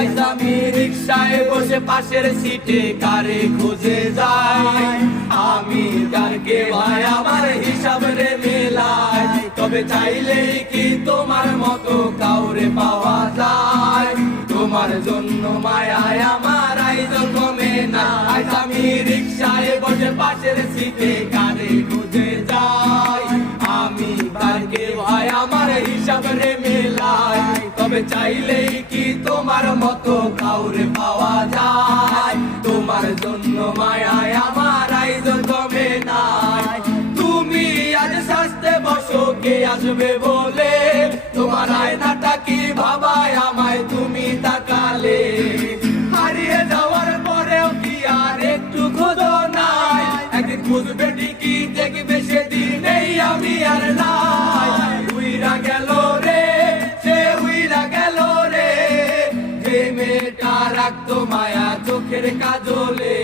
আজ আমি রিক্সায় বসে পাশের সিটে কারে খুঁজে যাই, আমি কারকে ভাই আমার হিসাব রে মেলাই। তবে চাইলেই কি তোমার মতো কাউরে পাওয়া যায়, তোমার জন্য মায়ায় আমার আয়োজন কমে না। আজ আমি রিক্সায় বসে পাশের সিটে কারে খুঁজে যাই, আমি কারকে ভাই আমার হিসাব রে মেলাই। তবে চাইলেই কি তোমার মতো কাউরে পাওয়া যায়, তোমার জন্য মায়ায় আমার আয়োজন কমে নাই। তুমি আজ সাজতে বসো কে আসবে বলে, তোমার আয়নাটা কি ভাবায় আমায় তুমি তাকালে। হারিয়ে যাওয়ার পরেও কি আর একটু খোঁজো নাই, একদিন খুঁজবে ঠিকই দেখবে সেদিনেই আমি আর নাই। উইরা গেল রে সে উইরা গেল রে, যে মেয়েটা রাখতো মায়া চোখের কাজলে।